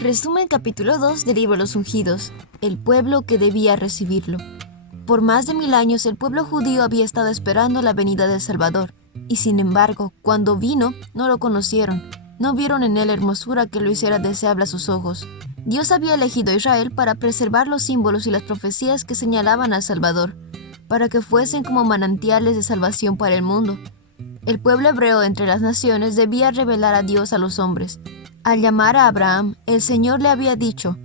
Resumen capítulo 2 del libro Los Ungidos, el pueblo que debía recibirlo. Por más de 1000 años el pueblo judío había estado esperando la venida del Salvador, y sin embargo, cuando vino, no lo conocieron, no vieron en él hermosura que lo hiciera deseable a sus ojos. Dios había elegido a Israel para preservar los símbolos y las profecías que señalaban al Salvador, para que fuesen como manantiales de salvación para el mundo. El pueblo hebreo entre las naciones debía revelar a Dios a los hombres. Al llamar a Abraham, el Señor le había dicho: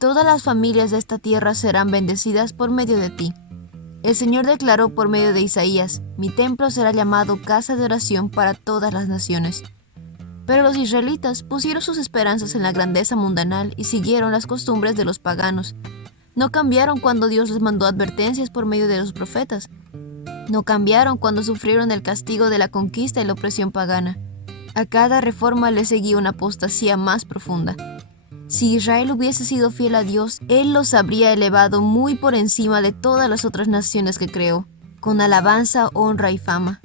«Todas las familias de esta tierra serán bendecidas por medio de ti». El Señor declaró por medio de Isaías: «Mi templo será llamado casa de oración para todas las naciones». Pero los israelitas pusieron sus esperanzas en la grandeza mundanal y siguieron las costumbres de los paganos. No cambiaron cuando Dios les mandó advertencias por medio de los profetas. No cambiaron cuando sufrieron el castigo de la conquista y la opresión pagana. A cada reforma le seguía una apostasía más profunda. Si Israel hubiese sido fiel a Dios, Él los habría elevado muy por encima de todas las otras naciones que creó, con alabanza, honra y fama.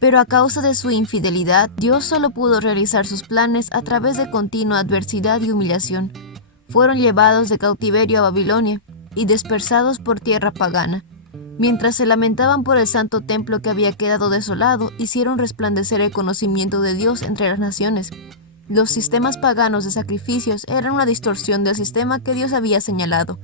Pero a causa de su infidelidad, Dios solo pudo realizar sus planes a través de continua adversidad y humillación. Fueron llevados de cautiverio a Babilonia y dispersados por tierra pagana. Mientras se lamentaban por el santo templo que había quedado desolado, hicieron resplandecer el conocimiento de Dios entre las naciones. Los sistemas paganos de sacrificios eran una distorsión del sistema que Dios había señalado,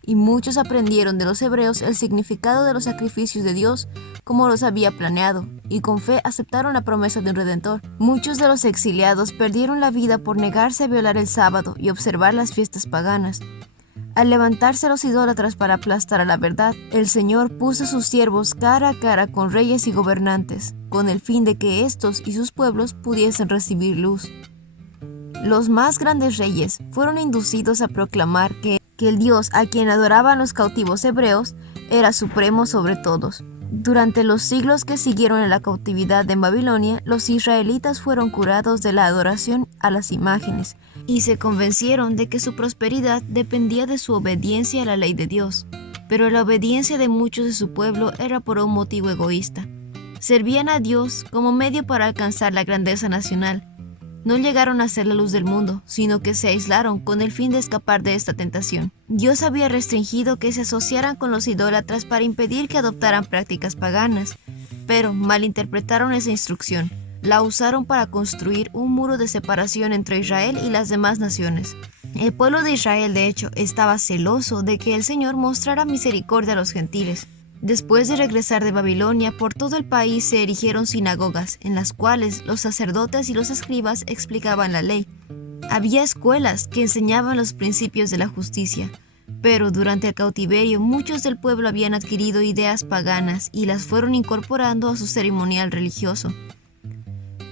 y muchos aprendieron de los hebreos el significado de los sacrificios de Dios como los había planeado, y con fe aceptaron la promesa de un Redentor. Muchos de los exiliados perdieron la vida por negarse a violar el sábado y observar las fiestas paganas. Al levantarse los idólatras para aplastar a la verdad, el Señor puso a sus siervos cara a cara con reyes y gobernantes, con el fin de que éstos y sus pueblos pudiesen recibir luz. Los más grandes reyes fueron inducidos a proclamar que el Dios a quien adoraban los cautivos hebreos era supremo sobre todos. Durante los siglos que siguieron en la cautividad en Babilonia, los israelitas fueron curados de la adoración a las imágenes y se convencieron de que su prosperidad dependía de su obediencia a la ley de Dios. Pero la obediencia de muchos de su pueblo era por un motivo egoísta. Servían a Dios como medio para alcanzar la grandeza nacional. No llegaron a ser la luz del mundo, sino que se aislaron con el fin de escapar de esta tentación. Dios había restringido que se asociaran con los idólatras para impedir que adoptaran prácticas paganas, pero malinterpretaron esa instrucción. La usaron para construir un muro de separación entre Israel y las demás naciones. El pueblo de Israel, de hecho, estaba celoso de que el Señor mostrara misericordia a los gentiles. Después de regresar de Babilonia, por todo el país se erigieron sinagogas, en las cuales los sacerdotes y los escribas explicaban la ley. Había escuelas que enseñaban los principios de la justicia, pero durante el cautiverio muchos del pueblo habían adquirido ideas paganas y las fueron incorporando a su ceremonial religioso.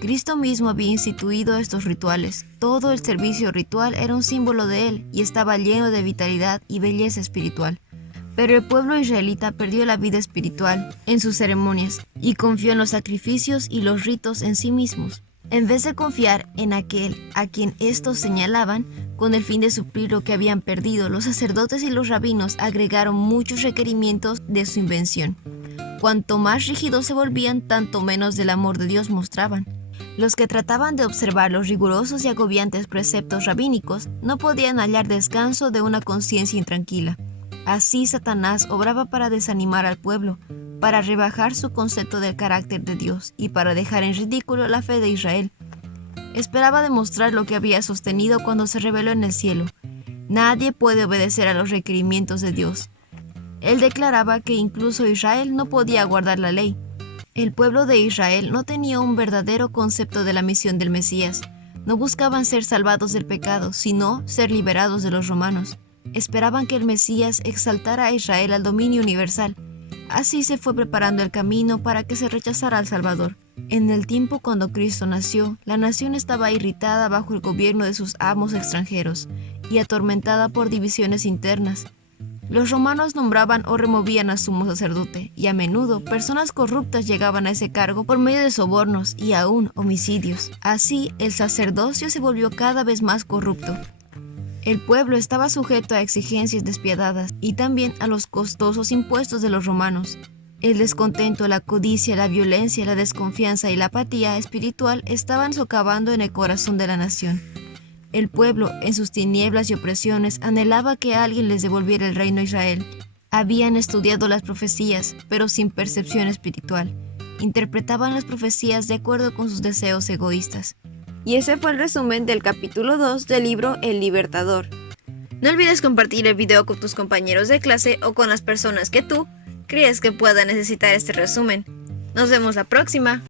Cristo mismo había instituido estos rituales. Todo el servicio ritual era un símbolo de Él y estaba lleno de vitalidad y belleza espiritual. Pero el pueblo israelita perdió la vida espiritual en sus ceremonias y confió en los sacrificios y los ritos en sí mismos, en vez de confiar en aquel a quien estos señalaban. Con el fin de suplir lo que habían perdido, los sacerdotes y los rabinos agregaron muchos requerimientos de su invención. Cuanto más rígidos se volvían, tanto menos del amor de Dios mostraban. Los que trataban de observar los rigurosos y agobiantes preceptos rabínicos no podían hallar descanso de una conciencia intranquila. Así Satanás obraba para desanimar al pueblo, para rebajar su concepto del carácter de Dios y para dejar en ridículo la fe de Israel. Esperaba demostrar lo que había sostenido cuando se reveló en el cielo: nadie puede obedecer a los requerimientos de Dios. Él declaraba que incluso Israel no podía guardar la ley. El pueblo de Israel no tenía un verdadero concepto de la misión del Mesías. No buscaban ser salvados del pecado, sino ser liberados de los romanos. Esperaban que el Mesías exaltara a Israel al dominio universal. Así se fue preparando el camino para que se rechazara al Salvador. En el tiempo cuando Cristo nació, la nación estaba irritada bajo el gobierno de sus amos extranjeros y atormentada por divisiones internas. Los romanos nombraban o removían al sumo sacerdote, y a menudo personas corruptas llegaban a ese cargo por medio de sobornos y aún homicidios. Así, el sacerdocio se volvió cada vez más corrupto. El pueblo estaba sujeto a exigencias despiadadas y también a los costosos impuestos de los romanos. El descontento, la codicia, la violencia, la desconfianza y la apatía espiritual estaban socavando en el corazón de la nación. El pueblo, en sus tinieblas y opresiones, anhelaba que alguien les devolviera el reino a Israel. Habían estudiado las profecías, pero sin percepción espiritual. Interpretaban las profecías de acuerdo con sus deseos egoístas. Y ese fue el resumen del capítulo 2 del libro El Libertador. No olvides compartir el video con tus compañeros de clase o con las personas que tú crees que puedan necesitar este resumen. Nos vemos la próxima.